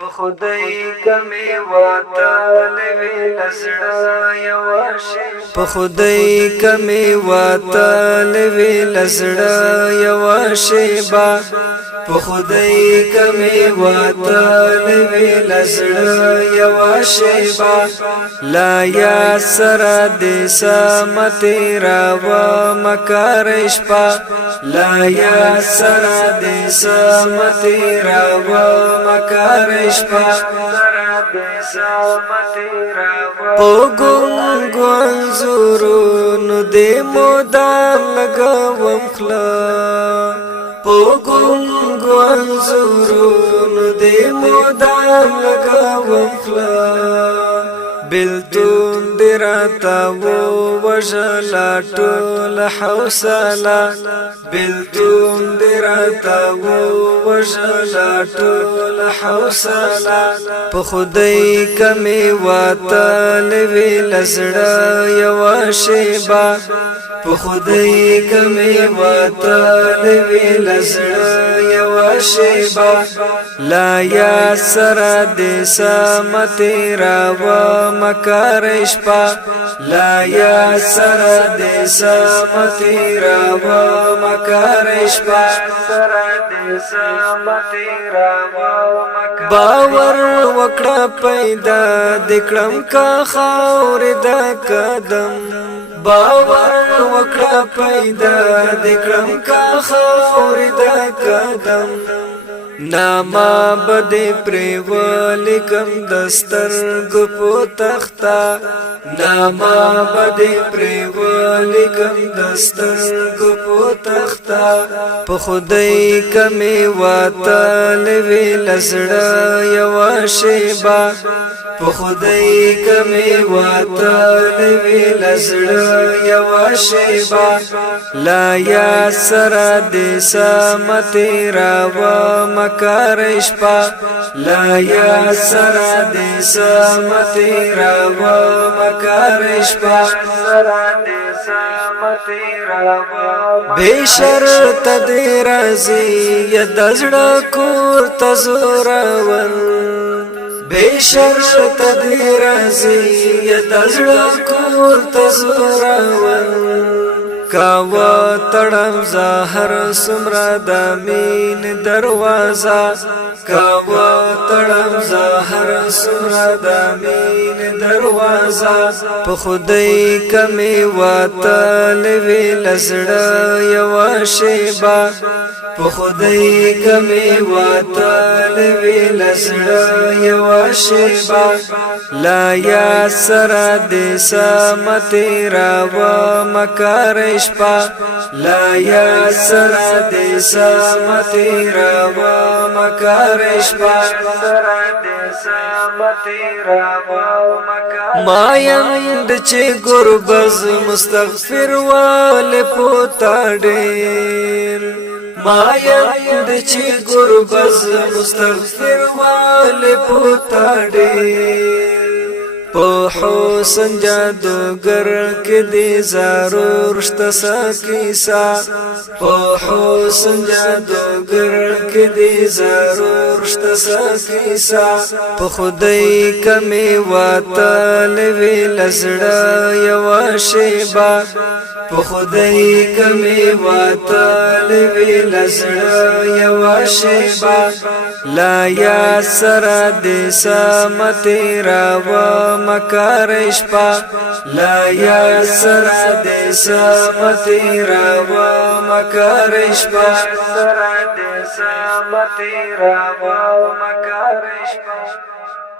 په خدای کمه واتل ویل زړه یو شی په خدای کمه واتل ویل زړه یو شی با په خدای کمه واتل ویل زړه یو شی با لا یا سره د سمت را و مکرش پا لا یا سره د سمت را و مکرش پا پوگون گونزورونو دی مودام لگوم خلا پوگون گونزورونو دی مودام لگوم خلا بلتون درتا و وجلا طول حوصلا بلتون درتا و وجلا طول حوصلا په خدای کمی واتل ویل زړه یو شیبا په خدای کمی واتل ویل زړه یو شیبا لا یا سره د سمت را و مکرش پا لا یا سره د سمت را و مکرش پا سره د سمت را و مکرش باور وکړه پیدا دکړم کا خاور د قدم باور وکړه پیدا دکړم کا خاور د قدم ناما بده پریوالی کم دستر گپو تختا ناما بده پریوالی کم دستر گپو تختا په خدای کمی واتل ویل زړه یو شیبا په خدای کمی واتل ویل زړه یو شیبا لا یا سره د سمت را و مکرش پا لا یا سره د سمت را و مکرش پا سره د سمت را و به شرط د رازی ی دزړه کور تزورون به شرط د رازی ی دزړه کور تزورون کاوا تړم زهر سمرا د مين دروازه کاوا تړم زهر سمرا د مين دروازه په خدای کمی واتل ویل زړه یو شیبا په خدای کمی واتل ویل زړه یو شیبا لا یا سره د سمت را و مکرش پا لا یا سره د سمت را و مکرش پا سره د سمت را و مکرش ما یند چې ګربز مستغفر وال پوتا ډیر ما یند چې ګربز مستغفر وال پوتا ډیر په حسن جادوگر کې دې ضرور شته سکیسا په حسن جادوگر کې دې ضرور شته سکیسا په خدای کمی واتل ویل زړه یو شیبا په خدای کمی واتل ویل زړه یو شیبا لا یا سره د سمت را و مکرش پا لا یا سره د سمت را و مکرش پا سره د سمت را و مکرش پا